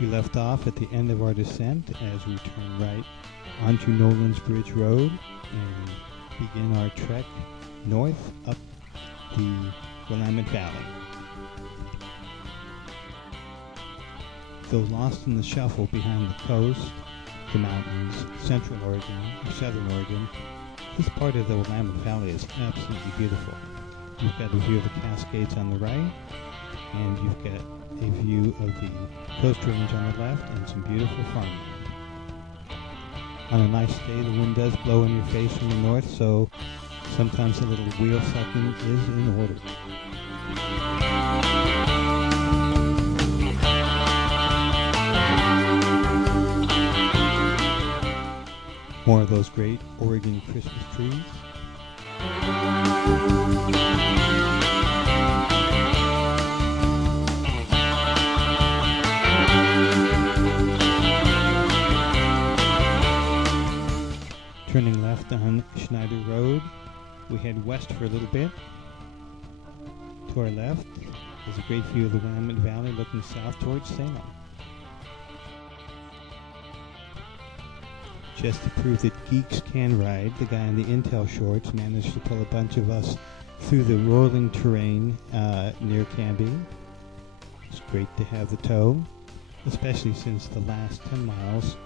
We left off at the end of our descent as we turn right onto Nolan's Bridge Road and begin our trek north up the Willamette Valley. Though lost in the shuffle behind the coast, the mountains, central Oregon, or southern Oregon, this part of the Willamette Valley is absolutely beautiful. You've got a view of the Cascades on the right, and you've got a view of the Coast Range on the left and some beautiful farmland. On a nice day, the wind does blow in your face from the north, so sometimes a little wheel sucking is in order. More of those great Oregon Christmas trees. Turning left on Schneider Road, we head west for a little bit. To our left is a great view of the Willamette Valley looking south towards Salem. Just to prove that geeks can ride, the guy in the Intel shorts managed to pull a bunch of us through the rolling terrain near Canby. It's great to have the tow, especially since the last 10 miles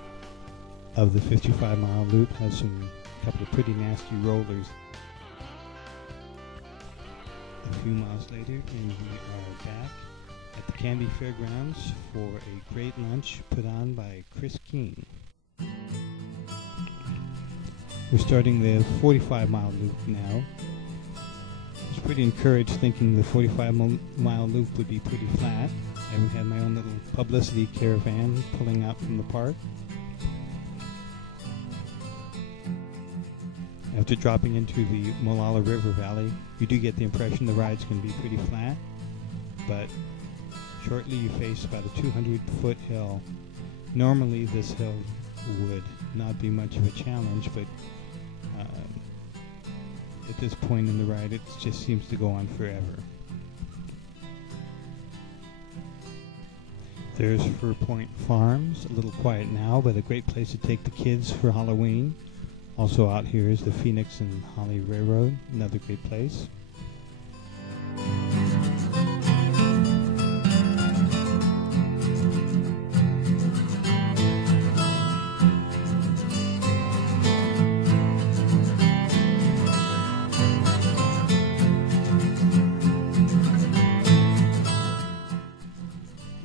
of the 55-mile loop has a couple of pretty nasty rollers. A few miles later, and we are back at the Canby Fairgrounds for a great lunch put on by Chris King. We're starting the 45-mile loop now. I was pretty encouraged thinking the 45-mile loop would be pretty flat. I even had my own little publicity caravan pulling out from the park. After dropping into the Molalla River Valley, you do get the impression the ride's can be pretty flat, but shortly you face about a 200-foot hill. Normally this hill would not be much of a challenge, but at this point in the ride it just seems to go on forever. There's Fur Point Farms, a little quiet now, but a great place to take the kids for Halloween. Also out here is the Phoenix and Holly Railroad, another great place.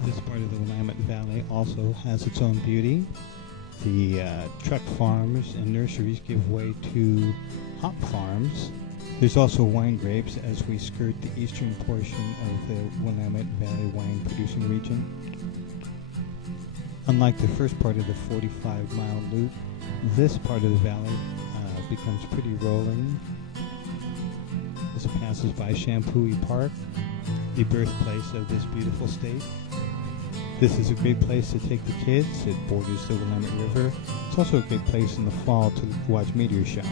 This part of the Willamette Valley also has its own beauty. The truck farms and nurseries give way to hop farms. There's also wine grapes as we skirt the eastern portion of the Willamette Valley wine producing region. Unlike the first part of the 45-mile loop, this part of the valley becomes pretty rolling. This passes by Shampooey Park, the birthplace of this beautiful state. This is a great place to take the kids. It borders the Willamette River. It's also a great place in the fall to watch meteor showers.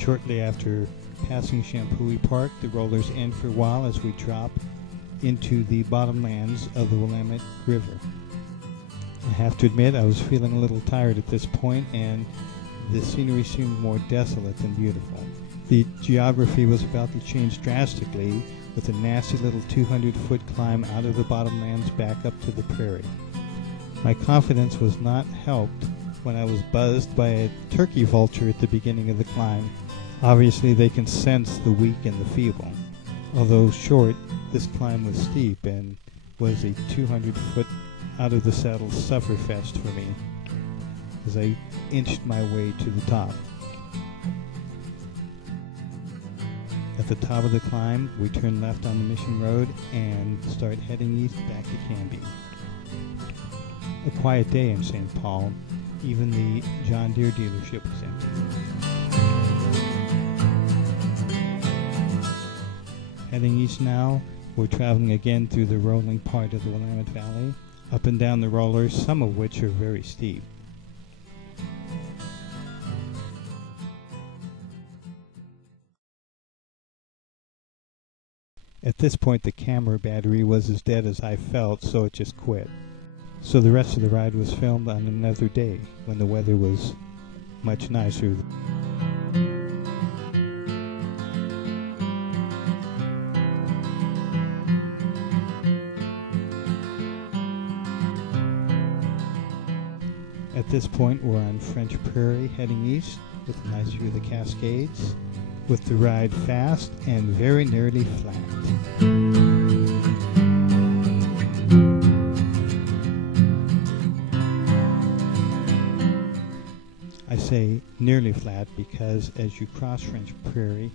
Shortly after passing Shampooey Park, the rollers end for a while as we drop into the bottomlands of the Willamette River. I have to admit I was feeling a little tired at this point, and the scenery seemed more desolate than beautiful. The geography was about to change drastically with a nasty little 200-foot climb out of the bottomlands back up to the prairie. My confidence was not helped when I was buzzed by a turkey vulture at the beginning of the climb. Obviously they can sense the weak and the feeble. Although short, this climb was steep and was a 200-foot out of the saddle sufferfest for me as I inched my way to the top. At the top of the climb, we turn left on the Mission Road and start heading east back to Canby. A quiet day in St. Paul. Even the John Deere dealership was empty. Heading east now, we're traveling again through the rolling part of the Willamette Valley, up and down the rollers, some of which are very steep. At this point the camera battery was as dead as I felt, so it just quit. So the rest of the ride was filmed on another day when the weather was much nicer. At this point we're on French Prairie heading east with a nice view of the Cascades, with the ride fast and very nearly flat. I say nearly flat because as you cross French Prairie,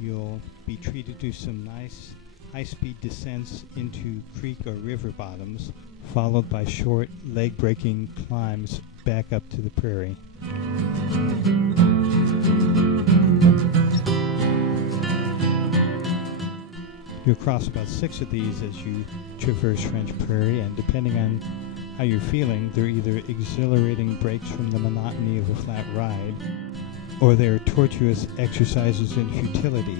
you'll be treated to some nice high-speed descents into creek or river bottoms, followed by short leg-breaking climbs back up to the prairie. You'll cross about 6 of these as you traverse French Prairie, and depending on how you're feeling, they're either exhilarating breaks from the monotony of a flat ride, or they're tortuous exercises in futility.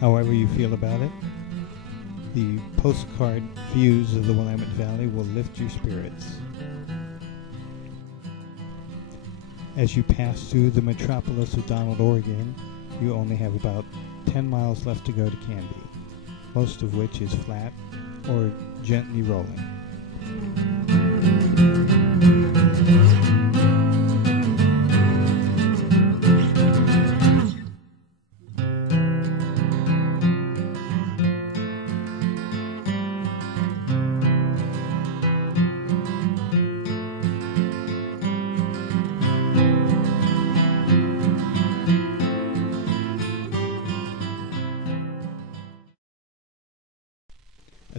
However you feel about it, the postcard views of the Willamette Valley will lift your spirits. As you pass through the metropolis of Donald, Oregon, you only have about 10 miles left to go to Canby, most of which is flat or gently rolling.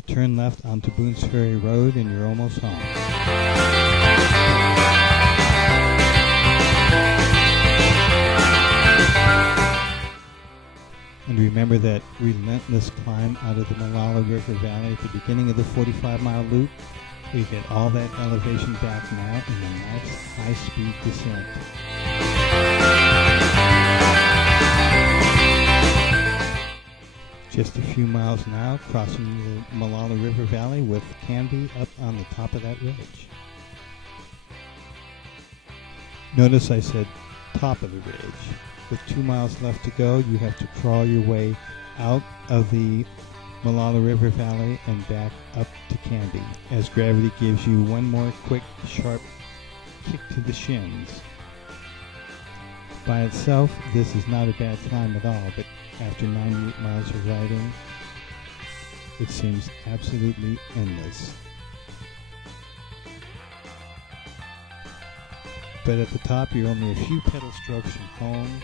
Turn left onto Boone's Ferry Road and you're almost home. And remember that relentless climb out of the Molalla River Valley at the beginning of the 45-mile loop? We get all that elevation back now in a nice high-speed descent. Just a few miles now, crossing the Molalla River Valley with Canby up on the top of that ridge. Notice I said top of the ridge. With 2 miles left to go, you have to crawl your way out of the Molalla River Valley and back up to Canby, as gravity gives you one more quick, sharp kick to the shins. By itself, this is not a bad climb at all, but after 98 miles of riding, it seems absolutely endless. But at the top, you're only a few pedal strokes from home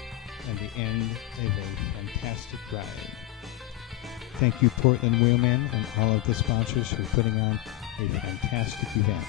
and the end of a fantastic ride. Thank you, Portland Wheelmen, and all of the sponsors for putting on a fantastic event.